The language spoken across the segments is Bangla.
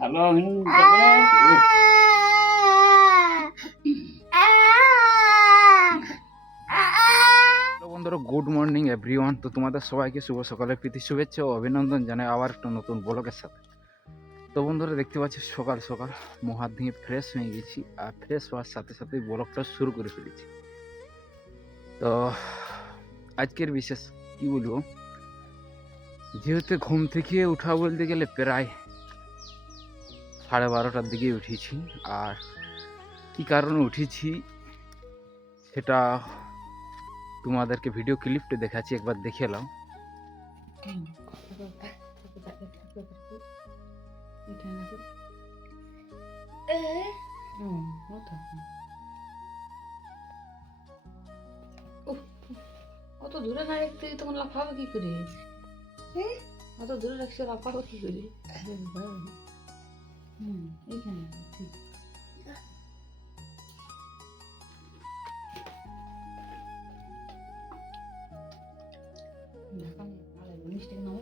ভালো বন্ধুরা, গুড মর্নিং এভরিওয়ান। তো তোমাদের সবাইকে শুভ সকালের প্রীতি শুভেচ্ছা ও অভিনন্দন জানাই আবার একটা নতুন ব্লগের সাথে। তো বন্ধুরা, দেখতে পাচ্ছি সকাল সকাল মুখ হাত ধুয়ে ফ্রেশ হয়ে গেছি, আর ফ্রেশ হওয়ার সাথে সাথে ব্লগটা শুরু করে ফেলেছি। তো আজকের বিশেষ কি বলবো, যেহেতু ঘুম থেকে উঠা বলতে গেলে প্রায় 12:30টার দিকে উঠেছি, আর কি কারণে উঠেছি সেটা তোমাদেরকে ভিডিও ক্লিপটা দেখাচ্ছি, একবার দেখে নাও। অত দূরে না রাখতে তখন লাফাবো কি করে? অত দূরে রাখছে লাফাবো কি করে? এইখানে ঠিক। মিষ্টি নাও।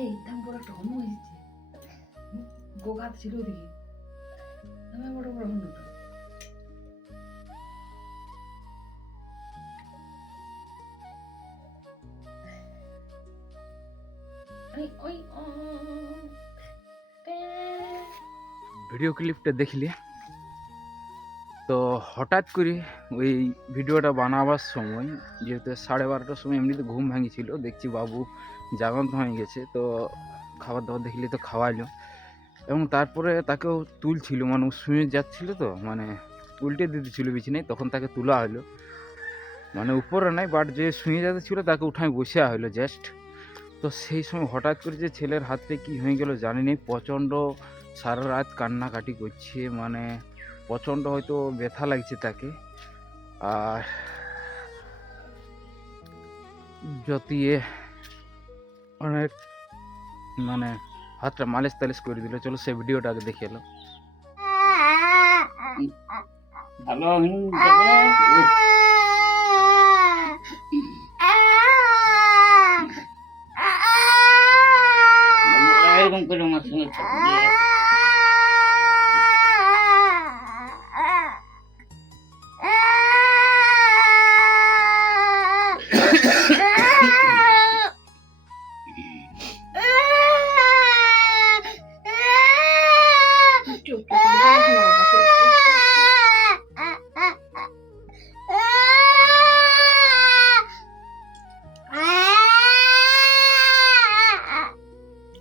এই দাম বড় একটা হনু হয়েছে, গোগাত ছিল ওদিকে, দামে বড় বড় হনুটা। ভিডিও ক্লিপটা দেখলে তো হঠাৎ করে ওই ভিডিওটা বানাবার সময়, যেহেতু 12:30টার সময় এমনিতে ঘুম ভাঙিছিল, দেখছি বাবু জাগন্ত হয়ে গেছে, তো খাবার দাবার দেখলে তো খাওয়াইলো, এবং তারপরে তাকেও তুলছিল, মানে ও শুয়ে যাচ্ছিল, তো মানে উল্টে দিতেছিল বিছানায়, তখন তাকে তোলা হলো, মানে উপরে নাই বাট যে শুয়ে যাতে ছিল তাকে উঠায় বসে হলো জাস্ট। তো সেই সময় হঠাৎ করে যে ছেলের হাতে কি হয়ে গেল জানি না, প্রচণ্ড সারা রাত কান্নাকাটি করছে, মানে প্রচণ্ড হয়তো ব্যথা লাগছে তাকে। আর যদি অনেক মানে হাতটা মালিশ টালিশ করে দিল। চলো সেই ভিডিওটা আগে দেখে এলো। ভালো এরকম করে আমার সঙ্গে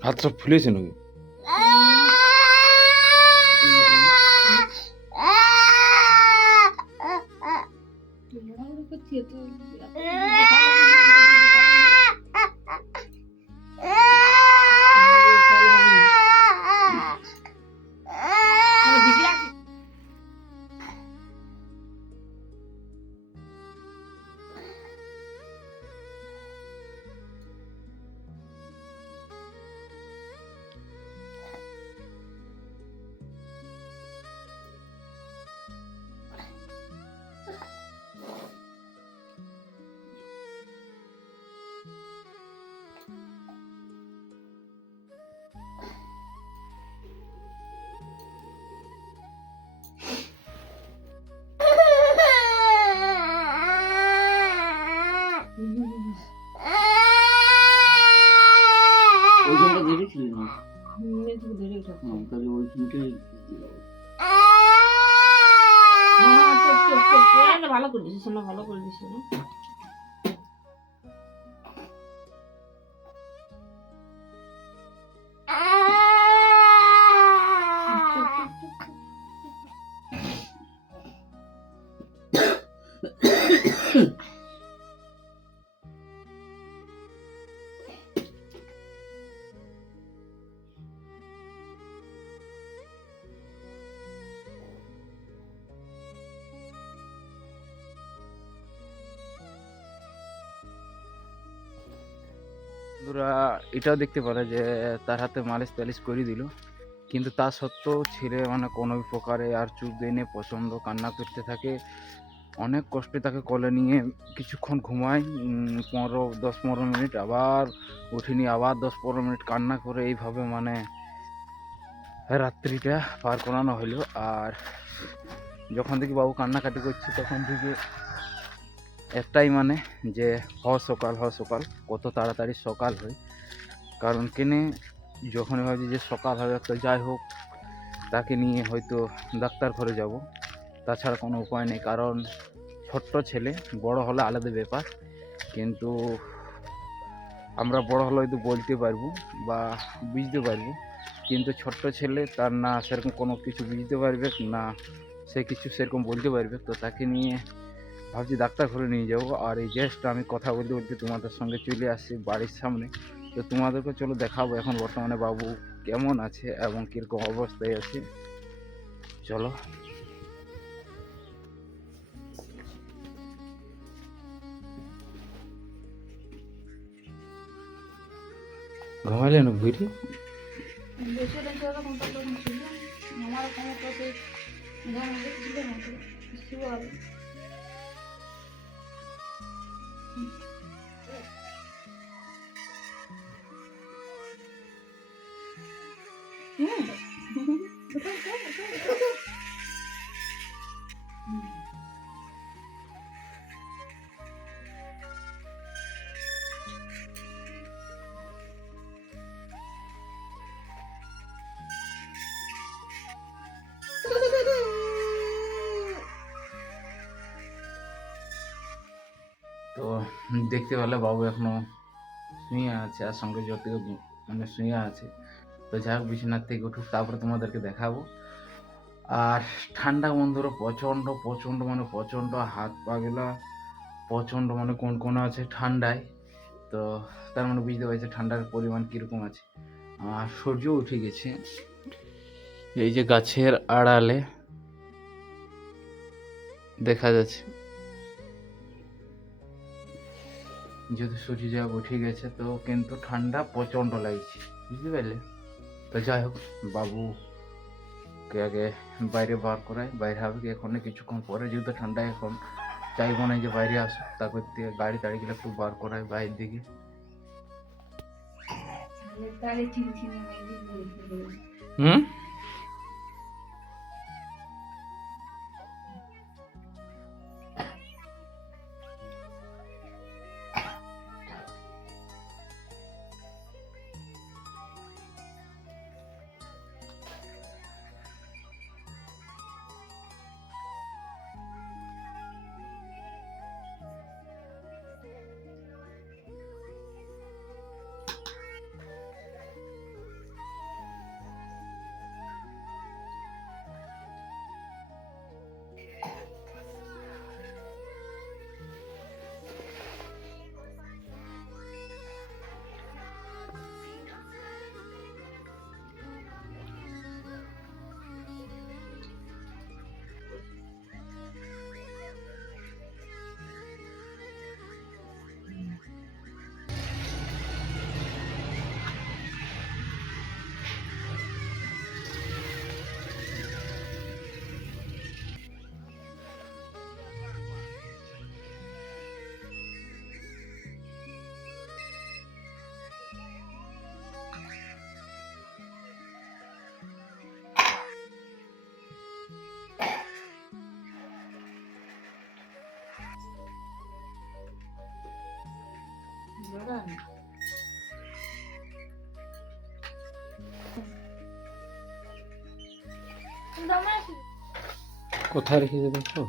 হাতটা ফুলেছে নাকি? তাহলে ওইখানটাই ভালো করে দিছিস না, ভালো করে দিছিস না। বন্ধুরা এটাও দেখতে পারে যে তার হাতে মালিশ টালিশ করে দিল, কিন্তু তা সত্ত্বেও ছেলে মানে কোনো প্রকারে আর চুপ দেয়নি, প্রচণ্ড কান্না করতে থাকে। অনেক কষ্টে তাকে কোলে নিয়ে কিছুক্ষণ ঘুমাই, 10-15 মিনিট, আবার উঠিনি, আবার 10-15 মিনিট কান্না করে এইভাবে মানে রাত্রিটা পার করানো হলো। আর যখন দেখি বাবু কান্নাকাটি করছে তখন থেকে একটাই মানে যে সকাল সকাল, কত তাড়াতাড়ি সকাল হয়। কারণ কেনে যখনই ভাবছি যে সকাল হবে তো যাই হোক তাকে নিয়ে হয়তো ডাক্তার ঘরে যাব, তাছাড়া কোনো উপায় নেই। কারণ ছোট্ট ছেলে, বড় হলে আলাদা ব্যাপার, কিন্তু আমরা বড় হলে হয়তো বলতে পারবো বা বুঝতে পারবো, কিন্তু ছোট্ট ছেলে তার না সেরকম কোনো কিছু বুঝতে পারবে না, সে কিছু সেরকম বলতে পারবে। তো তাকে নিয়ে ভাবছি ডাক্তার ঘরে নিয়ে যাবো। আর এই জাস্ট আমি কথা বলতে বলতে তোমাদের সঙ্গে চলে আসছি বাড়ির সামনে, তো তোমাদেরকে চলো দেখাবো এখন বর্তমানে বাবু কেমন আছে এবং কীরকম অবস্থায় আছে। চলো। ঘুমাইলে না বুঝলি? বেশি রাত যখন তখন ছিল আমার কোনো তো সেই গান ছিল না তো শুয়াল তো দেখতে পেলে বাবু এখনো শুয়ে আছে, আর সঙ্গে যদিও মানে শুয়ে আছে। তো যাই হোক বিছানার থেকে উঠুক তারপরে তোমাদেরকে দেখাবো। আর ঠান্ডা বন্ধুরা প্রচণ্ড প্রচণ্ড মানে প্রচণ্ড, হাত পাগুলা প্রচণ্ড মানে কোন আছে ঠান্ডায়। তো তার মানে বুঝতে পারছি ঠান্ডার পরিমাণ কীরকম আছে। আর সূর্য উঠে গেছে, এই যে গাছের আড়ালে দেখা যাচ্ছে, যেহেতু সূর্য যা উঠে গেছে তো কিন্তু ঠান্ডা প্রচণ্ড লাগছে, বুঝতে পারলে। তো যাই হোক বাবুকে আগে বাইরে বার করাই, বাইরে হবে কি এখন কিছুক্ষণ পরে, যেহেতু ঠান্ডা এখন চাইবো না যে বাইরে আসো, তারপর থেকে গাড়ি টাড়িগুলো একটু বার করাই বাইরের দিকে। তারে চিনচিনে মেয়ে বলতে হুম। কোথায় রেখেছে দেখো?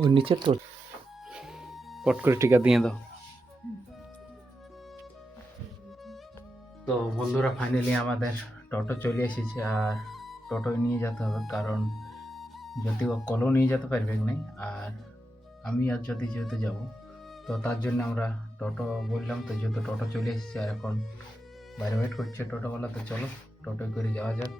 ওর নিচে তো পট করে টিকা দিয়ে দাও। তো বন্ধুরা ফাইনালি আমাদের টোটো চলে এসেছে, আর টোটোয় নিয়ে যেতে হবে, কারণ যদি ও কলও নিয়ে যেতে পারবে নাই, আর আমি আর যদি যেহেতু যাব, তো তার জন্য আমরা টোটো বললাম। তো যেহেতু টোটো চলে এসেছে আর এখন বাইরে ওয়েট করছে টোটোওয়ালা, তো চলো টোটোয় করে যাওয়া যাক।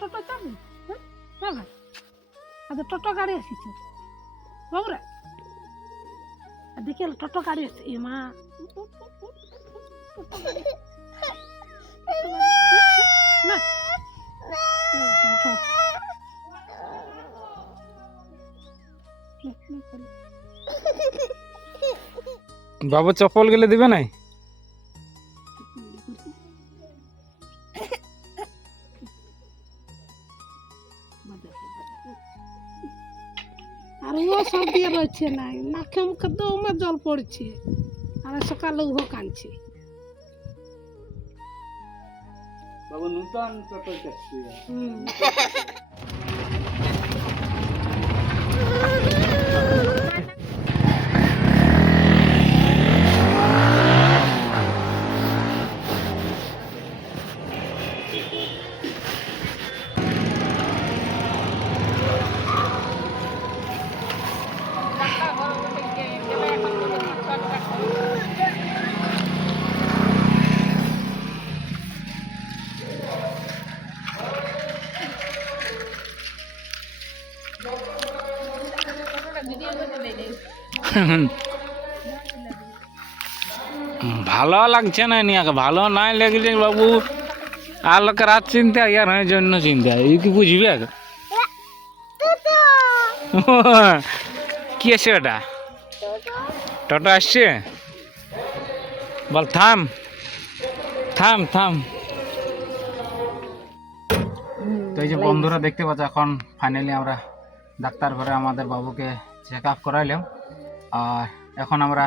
টোটো যাবে, টোটো গাড়ি এসেছে বাবুরা, দেখি টোটো গাড়ি এসছে। এ মা, না বাবু চপ্পল গেলে দিবে নাই? আর ও সব দিয়ে রয়েছে না, নাকে মুখে দমে জল পড়ছে, আর সকালে উহো কাঁদছে। বাবু নতুন টোটো চাচ্ছি। ভালো লাগছে না নিয়াকে, ভালো নাই লাগছে বাবু। আর লোকের রাত চিন্তা ইয়ার হয় জন্য চিন্তা, এই কি বুঝবে? কি আছে ওটা? টোটো আসছে, বল থাম থাম থাম। তো এই যে বন্ধুরা দেখতে পাচ্ছ, এখন ফাইনালি আমরা ডাক্তার ঘরে আমাদের বাবুকে চেক আপ করাইলাম, আর এখন আমরা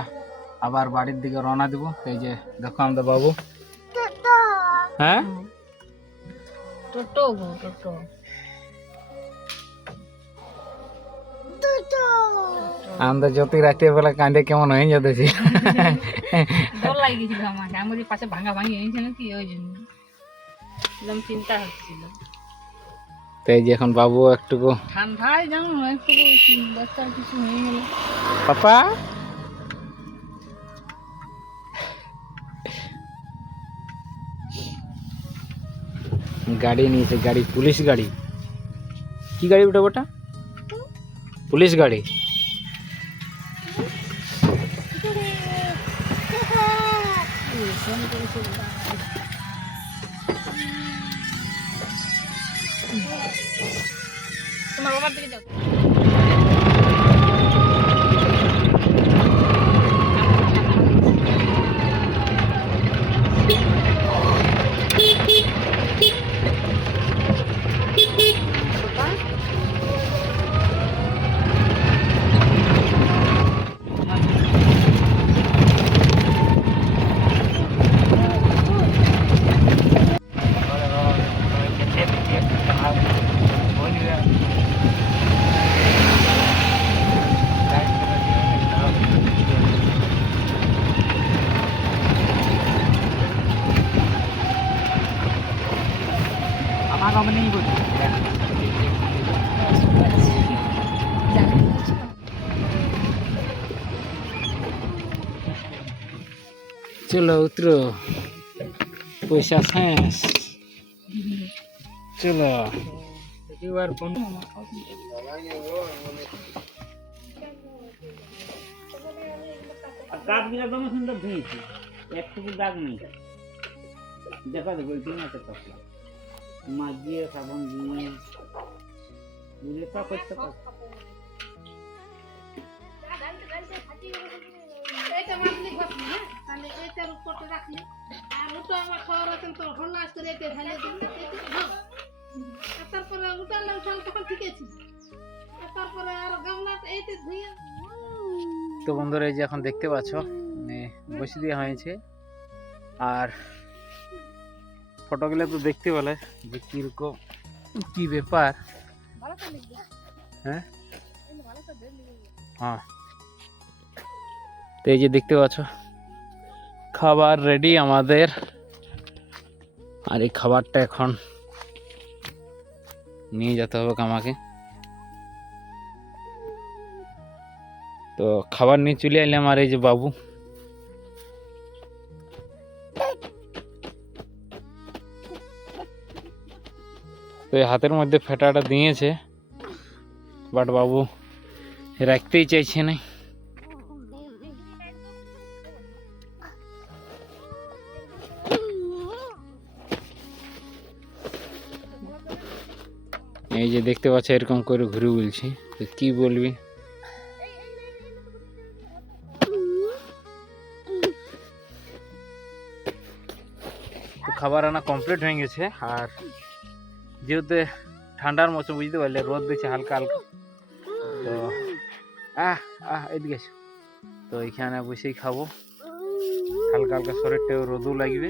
আবার বাড়ির দিকে রওনা দিব। তো এই যে দেখো আমাদের বাবু। হ্যাঁ টোটো টোটো আমাদের যত রাতে বেলা কাঁদে কেমন হয়ে যেতেছি। ডর লাগে গেছিল আমাকে, আমাদের পাশে ভাঙা ভাঙি হয়েছে নাকি, ওই জন্য একদম চিন্তা হচ্ছিল। তো এই যে এখন বাবু একটুকু ঠান্ডায় যেমন একটু বাচ্চার কিছু হয়ে গেল। পাপা গাড়ি নিয়েছে, গাড়ি পুলিশ গাড়ি। কি গাড়ি ওটা? ওটা পুলিশ গাড়ি। তোমার বাবার দিকে যাও। चलो उतरो, पैसा शेष। चलो কাঠগুলো দমে সুন্দর ধুয়েছি, একটুকু দাগ নেই। দেখা দেখো ওই দিন আছে কাপড় মাছ দিয়ে সাবান দিয়ে বুঝে তা করতে পারো। এটা মাছলি ঘষবি না। তাহলে এটার উপরে রাখলে আর ওটা আমার খাওয়ার আছে তো হন্নাস করে এতে ফেলে দিন আর তারপরে উঠালে উঠালে তখন ঠিক আছে আর তারপরে আর গামলাটা এইতে ধুয়ে তো বন্ধুরা এই যে এখন দেখতে পাচ্ছ বসে দেওয়া হয়েছে আর ফটোগুলো তো দেখতে পেলে যে কিরকম কি ব্যাপার। হ্যাঁ হ্যাঁ তো এই যে দেখতে পাচ্ছ খাবার রেডি আমাদের আর এই খাবারটা এখন নিয়ে যেতে হবে আমাকে। তো খাবার নিয়ে চলে এলাম আর এই যে বাবু তো এই হাতের মধ্যে ফেটাটা দিয়েছে বাট বাবু রাখতেই চাইছে না। এই যে দেখতে পাচ্ছ এরকম করে ঘুরে বলছি তো কি বলবি। তো খাবার আনা কমপ্লিট হয়ে গেছে আর যেহেতু ঠান্ডার মৌসুম বুঝতে পারলে রোদ দিচ্ছে হালকা হালকা তো এদিকে এসো। তো এইখানে বসেই খাবো হালকা হালকা শরীরটাও রোদও লাগবে।